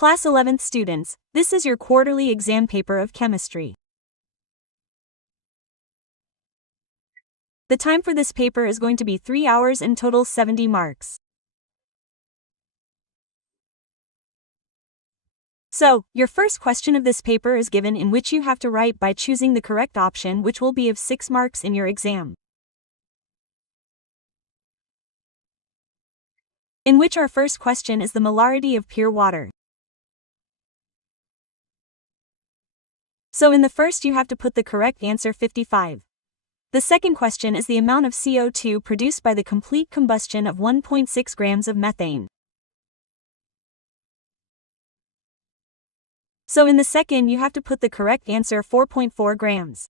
Class 11th students, this is your quarterly exam paper of chemistry. The time for this paper is going to be 3 hours and total 70 marks. So, your first question of this paper is given, in which you have to write by choosing the correct option, which will be of 6 marks in your exam. In which our first question is the molarity of pure water. So in the first you have to put the correct answer 55. The second question is the amount of CO2 produced by the complete combustion of 1.6 grams of methane. So in the second you have to put the correct answer 4.4 grams.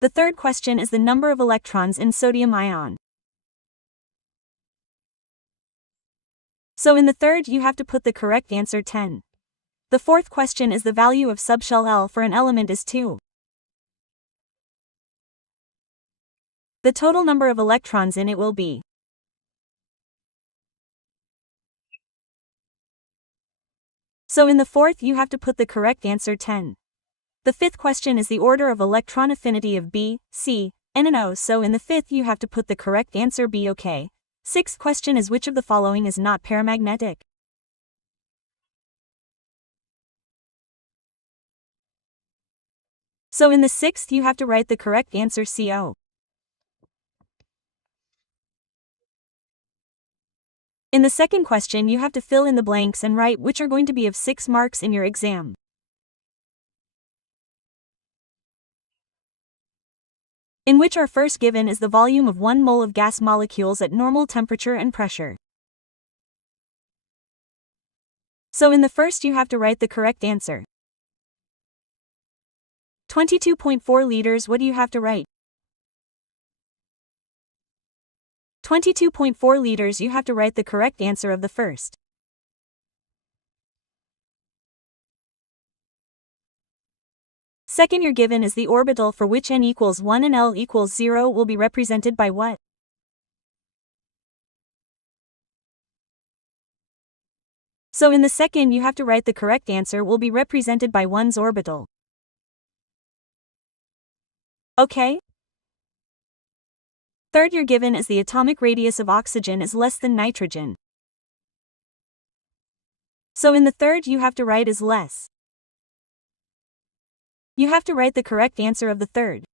The third question is the number of electrons in sodium ion. So in the third you have to put the correct answer 10. The fourth question is the value of subshell L for an element is 2. The total number of electrons in it will be. So in the fourth you have to put the correct answer 10. The fifth question is the order of electron affinity of B, C, N and O, so in the fifth you have to put the correct answer B. Okay. Sixth question is which of the following is not paramagnetic? So in the sixth you have to write the correct answer CO. In the second question you have to fill in the blanks and write which are going to be of 6 marks in your exam. In which our first given is the volume of 1 mole of gas molecules at normal temperature and pressure. So in the first you have to write the correct answer. 22.4 liters. What do you have to write? 22.4 liters. You have to write the correct answer of the first. Second, your given is the orbital for which n equals 1 and L equals 0 will be represented by what? So in the second you have to write the correct answer will be represented by 1's orbital. Okay? Third, your given is the atomic radius of oxygen is less than nitrogen. So in the third you have to write is less. You have to write the correct answer of the third.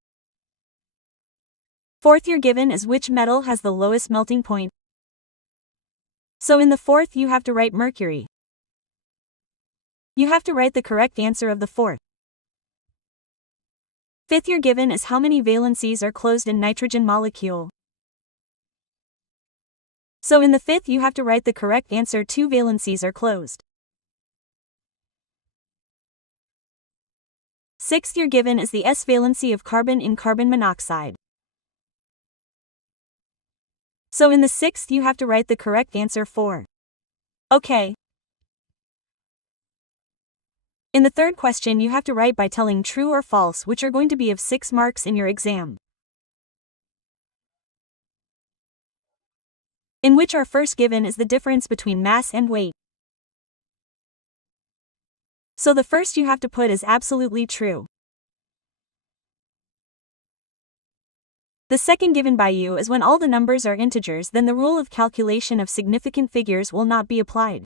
Fourth, your given is which metal has the lowest melting point. So in the fourth you have to write mercury. You have to write the correct answer of the fourth. Fifth, your given is how many valencies are closed in nitrogen molecule. So in the fifth you have to write the correct answer 2 valencies are closed. Sixth, your given is the S valency of carbon in carbon monoxide. So in the sixth you have to write the correct answer 4. Okay. In the third question you have to write by telling true or false, which are going to be of 6 marks in your exam. In which our first given is the difference between mass and weight. So the first you have to put is absolutely true. The second given by you is when all the numbers are integers, then the rule of calculation of significant figures will not be applied.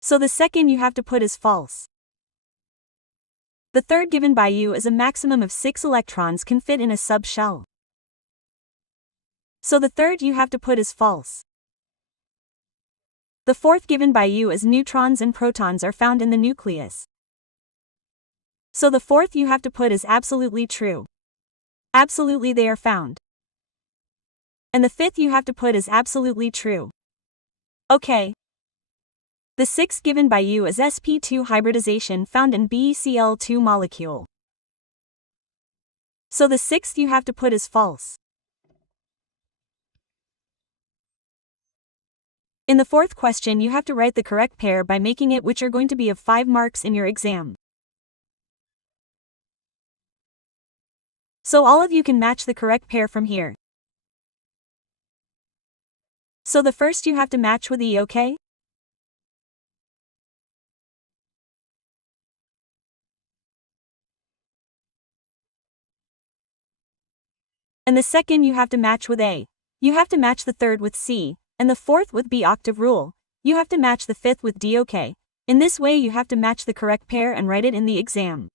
So the second you have to put is false. The third given by you is a maximum of 6 electrons can fit in a subshell. So the third you have to put is false. The fourth given by you is neutrons and protons are found in the nucleus. So the fourth you have to put is absolutely true. Absolutely they are found. And the fifth you have to put is absolutely true. Okay. The sixth given by you is sp2 hybridization found in BeCl2 molecule. So the sixth you have to put is false. In the fourth question you have to write the correct pair by making it, which are going to be of 5 marks in your exam. So all of you can match the correct pair from here. So the first you have to match with E, okay? And the second you have to match with A. You have to match the third with C, and the fourth with B octave rule. You have to match the fifth with D, okay? In this way you have to match the correct pair and write it in the exam.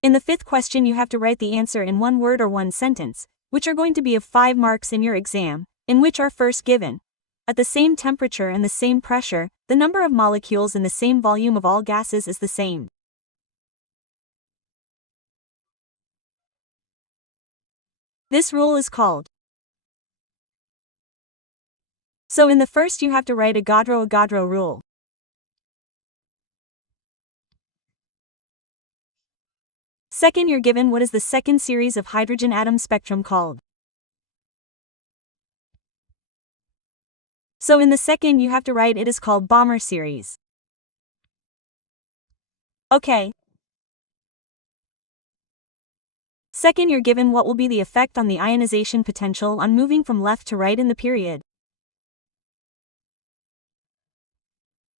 In the fifth question you have to write the answer in one word or one sentence, which are going to be of 5 marks in your exam, in which are first given. At the same temperature and the same pressure, the number of molecules in the same volume of all gases is the same. This rule is called. So in the first you have to write Avogadro rule. Second you're given what is the second series of hydrogen atom spectrum called. So in the second you have to write it is called Bomber series. Okay. Second you're given what will be the effect on the ionization potential on moving from left to right in the period.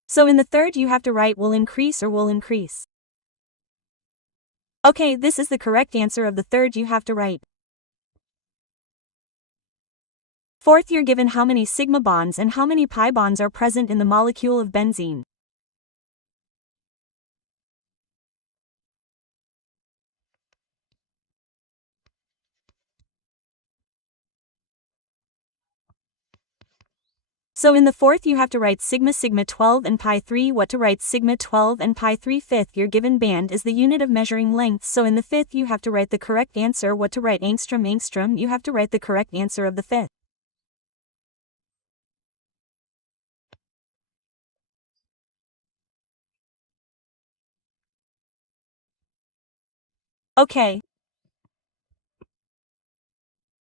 So in the third you have to write will increase or will increase. Okay, this is the correct answer of the third you have to write. Fourth you're given how many sigma bonds and how many pi bonds are present in the molecule of benzene. So in the fourth you have to write sigma 12 and pi 3. What to write sigma 12 and pi 3. Fifth your given band is the unit of measuring length, so in the fifth you have to write the correct answer. What to write angstrom, you have to write the correct answer of the fifth. Okay.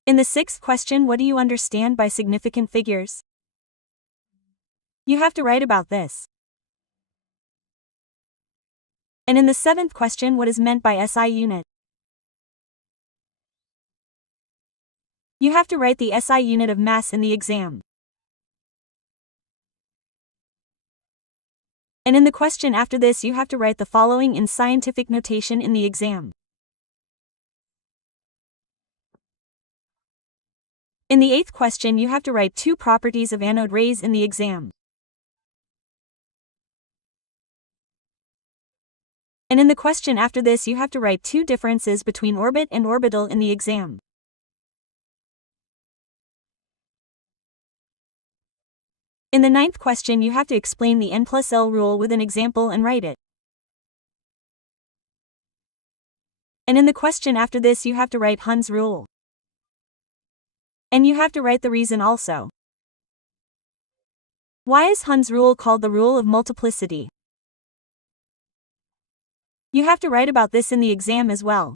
In the sixth question, what do you understand by significant figures? You have to write about this. And in the seventh question, what is meant by SI unit? You have to write the SI unit of mass in the exam. And in the question after this you have to write the following in scientific notation in the exam. In the eighth question you have to write 2 properties of anode rays in the exam. And in the question after this you have to write 2 differences between orbit and orbital in the exam. In the ninth question you have to explain the N+L rule with an example and write it. And in the question after this you have to write Hund's rule. And you have to write the reason also. Why is Hund's rule called the rule of multiplicity? You have to write about this in the exam as well.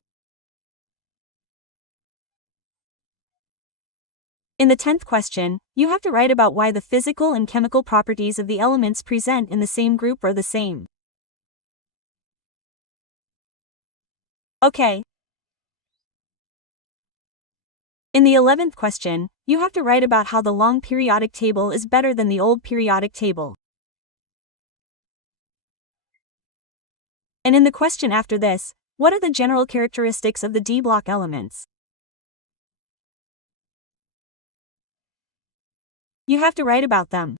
In the 10th question, you have to write about why the physical and chemical properties of the elements present in the same group are the same. Okay. In the 11th question, you have to write about how the long periodic table is better than the old periodic table. And in the question after this, what are the general characteristics of the D block elements? You have to write about them.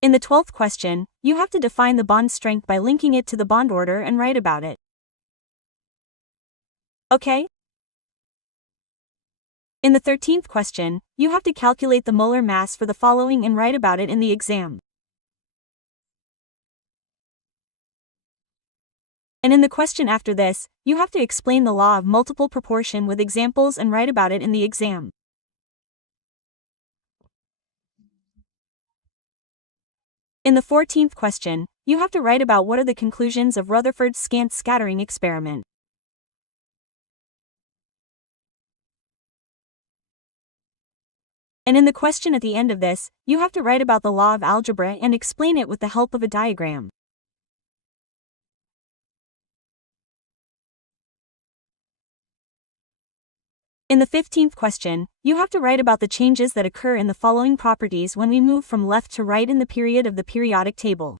In the 12th question, you have to define the bond strength by linking it to the bond order and write about it. Okay? In the 13th question, you have to calculate the molar mass for the following and write about it in the exam. And in the question after this, you have to explain the law of multiple proportion with examples and write about it in the exam. In the 14th question, you have to write about what are the conclusions of Rutherford's scant scattering experiment. And in the question at the end of this, you have to write about the law of algebra and explain it with the help of a diagram. In the 15th question, you have to write about the changes that occur in the following properties when we move from left to right in the period of the periodic table.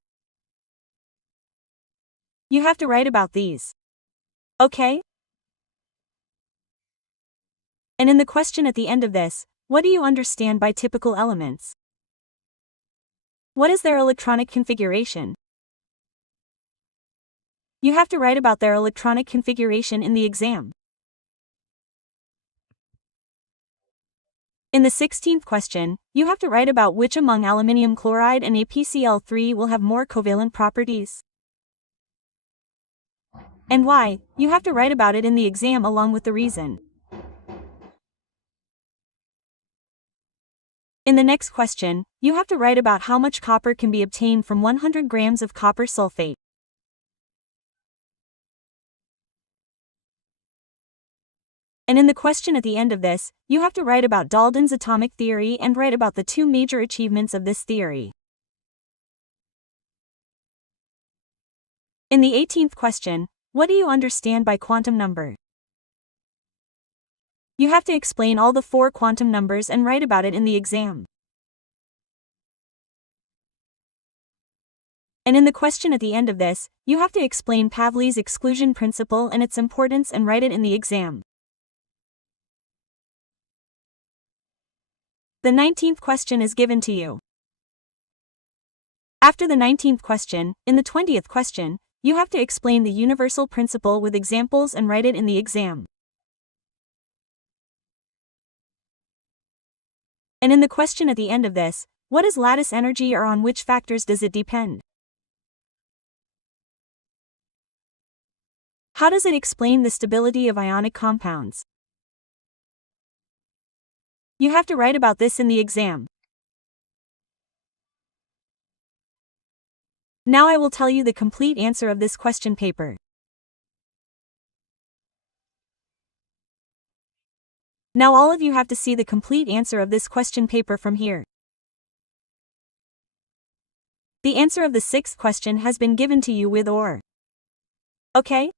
You have to write about these. Okay? And in the question at the end of this, what do you understand by typical elements? What is their electronic configuration? You have to write about their electronic configuration in the exam. In the 16th question, you have to write about which among aluminium chloride and APCl3 will have more covalent properties. And why. You have to write about it in the exam along with the reason. In the next question, you have to write about how much copper can be obtained from 100 grams of copper sulfate. And in the question at the end of this, you have to write about Dalton's atomic theory and write about the two major achievements of this theory. In the 18th question, what do you understand by quantum number? You have to explain all the 4 quantum numbers and write about it in the exam. And in the question at the end of this, you have to explain Pauveli's exclusion principle and its importance and write it in the exam. The 19th question is given to you. After the 19th question, in the 20th question, you have to explain the universal principle with examples and write it in the exam. And in the question at the end of this, what is lattice energy or on which factors does it depend? How does it explain the stability of ionic compounds? You have to write about this in the exam. Now I will tell you the complete answer of this question paper. Now all of you have to see the complete answer of this question paper from here. The answer of the 6th question has been given to you with or. Okay?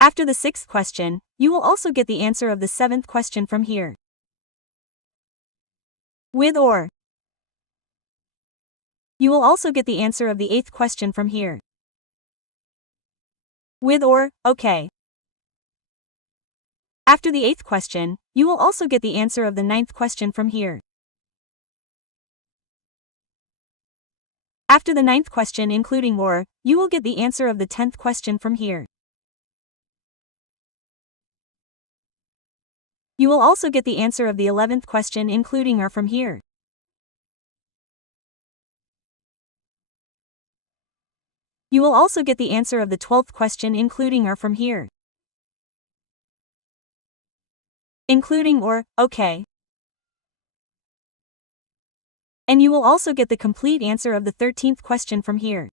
After the 6th question, you will also get the answer of the 7th question from here. With or. You will also get the answer of the 8th question from here. With or, okay. After the 8th question, you will also get the answer of the 9th question from here. After the 9th question including or, you will get the answer of the 10th question from here. You will also get the answer of the 11th question including or from here. You will also get the answer of the 12th question including or from here. Including or, okay. And you will also get the complete answer of the 13th question from here.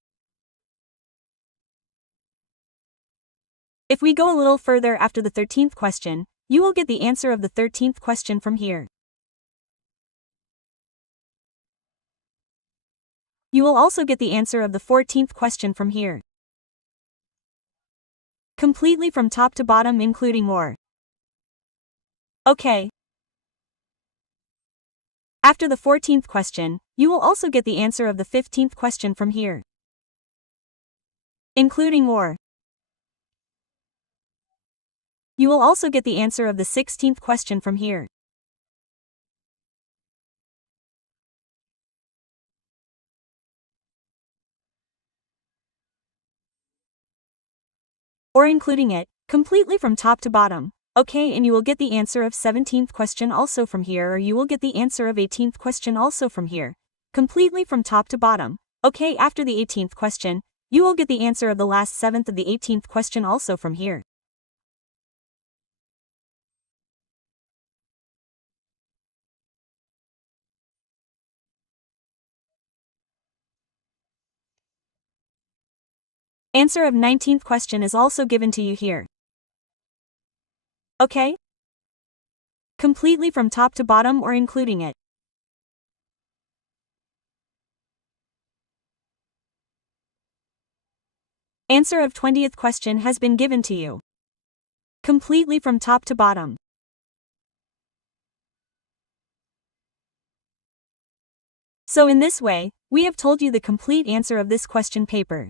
If we go a little further after the 13th question, you will get the answer of the 13th question from here. You will also get the answer of the 14th question from here. Completely from top to bottom including or. Okay. After the 14th question, you will also get the answer of the 15th question from here. Including or. You will also get the answer of the 16th question from here. Or including it, completely from top to bottom. Okay, and you will get the answer of 17th question also from here, or you will get the answer of 18th question also from here. Completely from top to bottom. Okay, after the 18th question, you will get the answer of the last 7th of the 18th question also from here. Answer of 19th question is also given to you here. Okay? Completely from top to bottom or including it. Answer of 20th question has been given to you. Completely from top to bottom. So in this way, we have told you the complete answer of this question paper.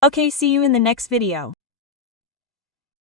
Okay, see you in the next video.